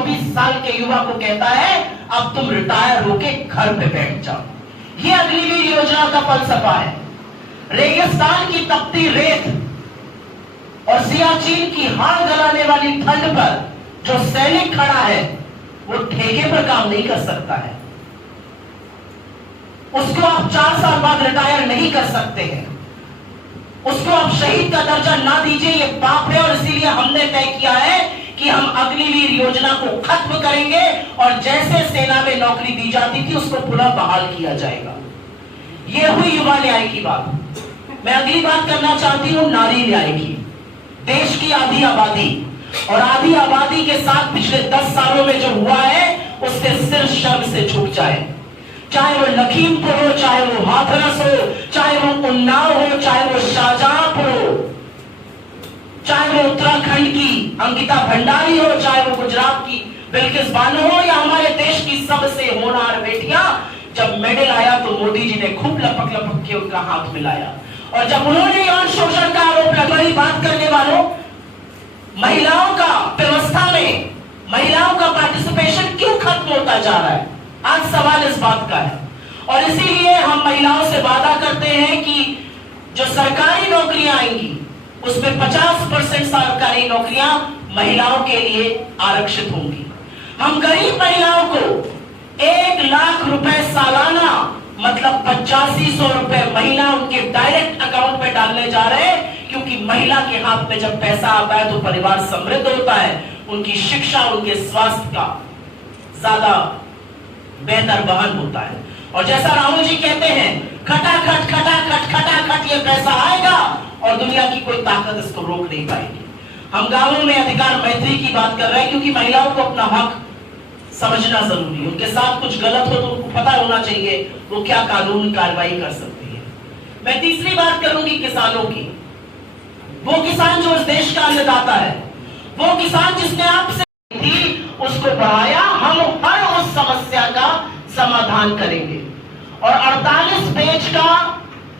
24 साल के युवा को कहता है अब तुम रिटायर होके घर पे बैठ जाओ। ये अग्निवीर योजना का फलसफा है। रेगिस्तान की तपती रेत और सियाचिन की हाड़ गलाने वाली ठंड पर जो सैनिक खड़ा है वो ठेके पर काम नहीं कर सकता है। उसको आप 4 साल बाद रिटायर नहीं कर सकते हैं। उसको आप शहीद का दर्जा ना दीजिए, ये पाप है। और इसीलिए हमने तय किया है कि हम अग्निवीर योजना को खत्म करेंगे और जैसे सेना में नौकरी दी जाती थी उसको पुनः बहाल किया जाएगा। यह हुई युवा न्याय की बात। मैं अगली बात करना चाहती हूं नारी न्याय की। देश की आधी आबादी और आधी आबादी के साथ पिछले 10 सालों में जो हुआ है उससे सिर शर्म से झुक जाए। चाहे वो लखीमपुर हो, चाहे वो हाथरस हो, चाहे वो उन्नाव हो, चाहे वो शाहजहांपुर हो, चाहे वो उत्तराखंड की अंकिता भंडारी हो, चाहे वो गुजरात की बिल्किस बानो हो, या हमारे देश की सबसे होनहार बेटियां। जब मेडल आया तो मोदी जी ने खूब लपक लपक के उनका हाथ मिलाया। और जब उन्होंने यौन शोषण का आरोप लगाई, बात करने वालों, महिलाओं का व्यवस्था में महिलाओं का पार्टिसिपेशन क्यों खत्म होता जा रहा है? आज सवाल इस बात का है। और इसीलिए हम महिलाओं से वादा करते हैं कि जो सरकारी नौकरियां आएंगी उसमें 50% सरकारी नौकरियां महिलाओं के लिए आरक्षित होंगी। हम गरीब महिलाओं को 1 लाख रुपए सालाना, मतलब 8500 रुपए महीना उनके डायरेक्ट अकाउंट में डालने जा रहे हैं, क्योंकि महिला के हाथ में जब पैसा आता है तो परिवार समृद्ध होता है, उनकी शिक्षा, उनके स्वास्थ्य का ज्यादा बेहतर वहन होता है। और जैसा राहुल जी कहते हैं, खटाखट खटाखट खटाखट ये पैसा आएगा और दुनिया की कोई ताकत इसको रोक नहीं पाएगी। हम गांवों में अधिकार मैत्री की बात कर रहे हैं, क्योंकि महिलाओं को अपना हक समझना जरूरी है। उनके साथ कुछ गलत हो तो उनको पता होना चाहिए वो क्या कानूनी कार्रवाई कर सकती है। मैं तीसरी बात करूंगी किसानों की। वो किसान जो इस देश का अन्नदाता है, वो किसान जिसने आपसे थी उसको बढ़ाया। हम हर उस समस्या का समाधान करेंगे। और 48 पेज का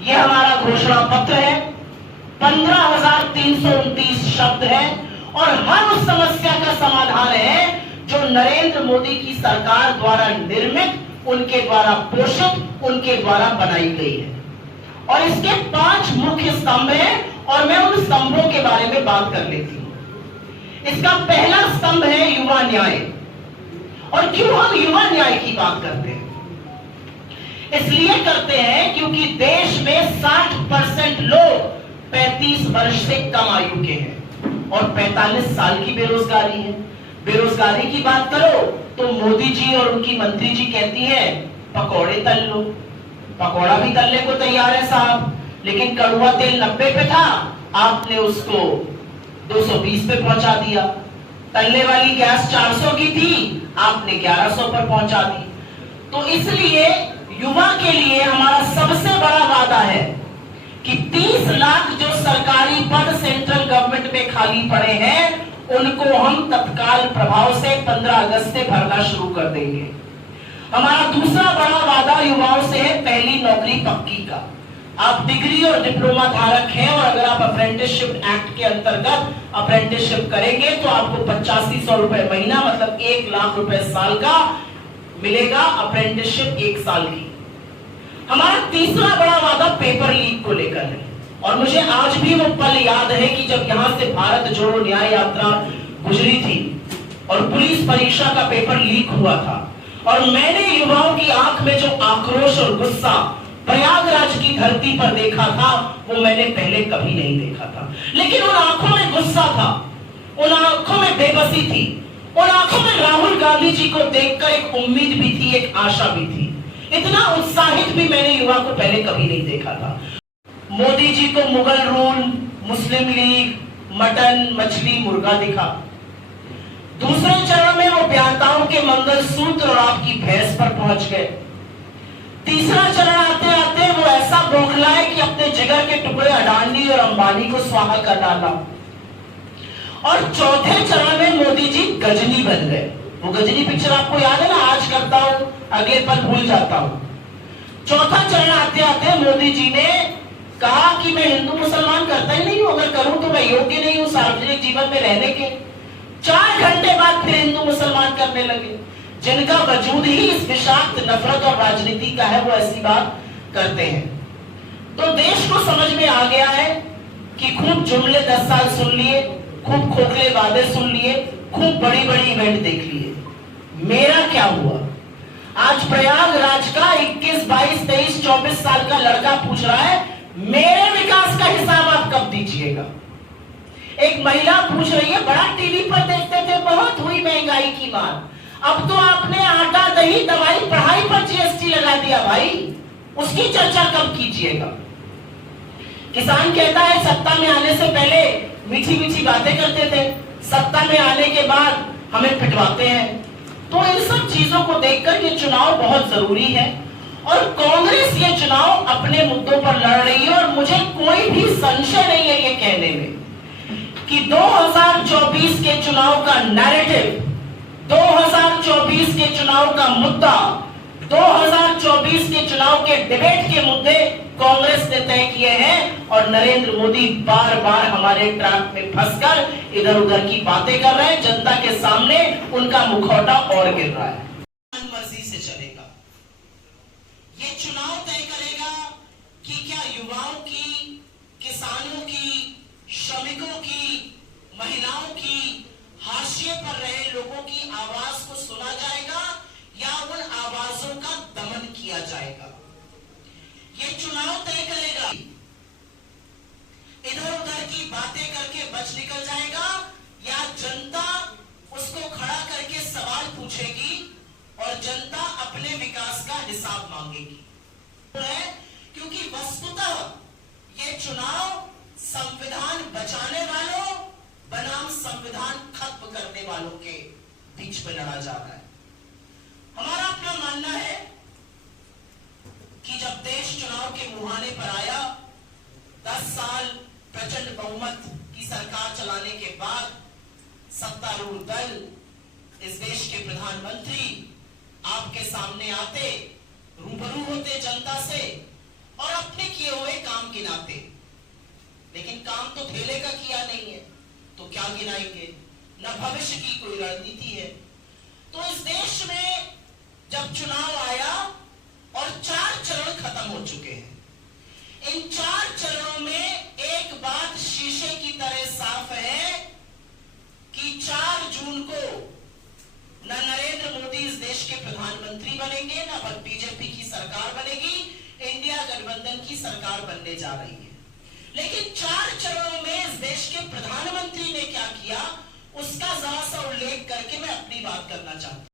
यह हमारा घोषणा पत्र है, 15,329 शब्द है और हर उस समस्या का समाधान है जो नरेंद्र मोदी की सरकार द्वारा निर्मित, उनके द्वारा पोषित, उनके द्वारा बनाई गई है। और इसके 5 मुख्य स्तंभ हैं और मैं उन स्तंभों के बारे में बात कर लेती हूं। इसका पहला स्तंभ है युवा न्याय। और क्यों हम युवा न्याय की बात करते हैं? इसलिए करते हैं क्योंकि देश में 60% लोग 35 वर्ष से कम आयु के हैं और 45 साल की बेरोजगारी है। बेरोजगारी की बात करो तो मोदी जी और उनकी मंत्री जी कहती है पकौड़े तल लो। पकौड़ा भी तलने को तैयार है साहब, लेकिन कड़वा तेल 90 पे था, आपने उसको 220 पे पहुंचा दिया। तलने वाली गैस 400 की थी, आपने 1100 पर पहुंचा दी। तो इसलिए युवा के लिए हमारा सबसे बड़ा वादा है कि 30 लाख जो सरकारी पद सेंट्रल गवर्नमेंट में खाली पड़े हैं उनको हम तत्काल प्रभाव से 15 अगस्त से भरना शुरू कर देंगे। हमारा दूसरा बड़ा वादा युवाओं से है पहली नौकरी पक्की का। आप डिग्री और डिप्लोमा धारक हैं और अगर आप अप्रेंटिसशिप एक्ट के अंतर्गत अप्रेंटिसशिप करेंगे तो आपको 8500 रुपए महीना, मतलब 1 लाख रुपए साल का मिलेगा अप्रेंटिसशिप 1 साल की। हमारा तीसरा बड़ा वादा पेपर लीक को लेकर है। और मुझे आज भी वो पल याद है कि जब यहां से भारत जोड़ो न्याय यात्रा गुजरी थी और पुलिस परीक्षा का पेपर लीक हुआ था और मैंने युवाओं की आंख में जो आक्रोश और गुस्सा प्रयागराज की धरती पर देखा था वो मैंने पहले कभी नहीं देखा था। लेकिन उन आंखों में गुस्सा था, उन आंखों में बेबसी थी, उन आंखों में राहुल गांधी जी को देखकर एक उम्मीद भी थी, एक आशा भी थी। इतना उत्साहित भी मैंने युवा को पहले कभी नहीं देखा था। मोदी जी को मुगल रूल, मुस्लिम लीग, मटन, मछली, मुर्गा दिखा। दूसरे चरण में वो ब्याताओं के मंगलसूत्र और आपकी भैंस पर पहुंच गए। तीसरा चरण आते आते वो ऐसा बौखलाए कि अपने जिगर के टुकड़े अडानी और अंबानी को स्वाहा कर डाला। और चौथे चरण में मोदी जी गजनी बन गए। वो गजनी पिक्चर आपको याद है ना, आज करता हूं अगले पल भूल जाता हूं। चौथा चरण आते आते मोदी जी ने कहा कि मैं हिंदू मुसलमान करता ही नहीं हूं, अगर करूं तो मैं योग्य नहीं हूं सार्वजनिक जीवन में रहने के। 4 घंटे बाद फिर हिंदू मुसलमान करने लगे। जिनका वजूद ही इस विषाक्त नफरत और राजनीति का है, वो ऐसी बात करते हैं। तो देश को समझ में आ गया है कि खूब जुमले 10 साल सुन लिए, खूब खोखले वादे सुन लिए, खूब बड़ी बड़ी इवेंट देख लिए। मेरा क्या हुआ? आज प्रयागराज का 21, 22, 23, 24 साल का लड़का पूछ रहा है, मेरे विकास का हिसाब आप कब दीजिएगा? एक महिला पूछ रही है, बड़ा टीवी पर देखते थे, बहुत हुई महंगाई की मार, अब तो आपने आटा, दही, दवाई, पढ़ाई पर जीएसटी लगा दिया भाई, उसकी चर्चा कब कीजिएगा? किसान कहता है सत्ता में आने से पहले मीठी मीठी बातें करते थे, सत्ता में आने के बाद हमें पिटवाते हैं। तो इन सब चीजों को देखकर ये चुनाव बहुत जरूरी है और कांग्रेस ये चुनाव अपने मुद्दों पर लड़ रही है। और मुझे कोई भी संशय नहीं है ये कहने में कि 2024 के चुनाव का नैरेटिव, 2024 के चुनाव का मुद्दा, 2024 के चुनाव के डिबेट के मुद्दे कांग्रेस ने तय किए हैं और नरेंद्र मोदी बार बार हमारे ट्रैप में फंसकर इधर उधर की बातें कर रहे हैं। जनता के सामने उनका मुखौटा और गिर रहा है। मर्जी से चलेगा, ये चुनाव तय करेगा कि क्या युवाओं की, किसानों की, श्रमिकों की, महिलाओं की, हाशिए पर रहे लोगों की आवाज को सुना जाएगा या उन आवाजों का दमन किया जाएगा। ये चुनाव तय करेगा इधर उधर की बातें करके बच निकल जाएगा या जनता उसको खड़ा करके सवाल पूछेगी और जनता अपने विकास का हिसाब मांगेगी। क्योंकि वस्तुतः ये चुनाव संविधान बचाने वालों बनाम संविधान खत्म करने वालों के बीच में लड़ा जा रहा है। हमारा अपना मानना है कि जब देश चुनाव के मुहाने पर आया, 10 साल प्रचंड बहुमत की सरकार चलाने के बाद सत्तारूढ़ दल, इस देश के प्रधानमंत्री आपके सामने आते, रूबरू होते जनता से और अपने किए हुए काम गिनाते। लेकिन काम तो धेले का किया नहीं है, तो क्या गिनाएंगे? न भविष्य की कोई रणनीति है। तो इस देश में जब चुनाव आया और 4 चरण खत्म हो चुके हैं, इन 4 चरणों में एक बात शीशे की तरह साफ है कि 4 जून को न नरेंद्र मोदी इस देश के प्रधानमंत्री बनेंगे, न बीजेपी की सरकार बनेगी, इंडिया गठबंधन की सरकार बनने जा रही है। लेकिन 4 चरणों में इस देश के प्रधानमंत्री ने क्या किया, उसका जरा सा उल्लेख करके मैं अपनी बात करना चाहता हूं।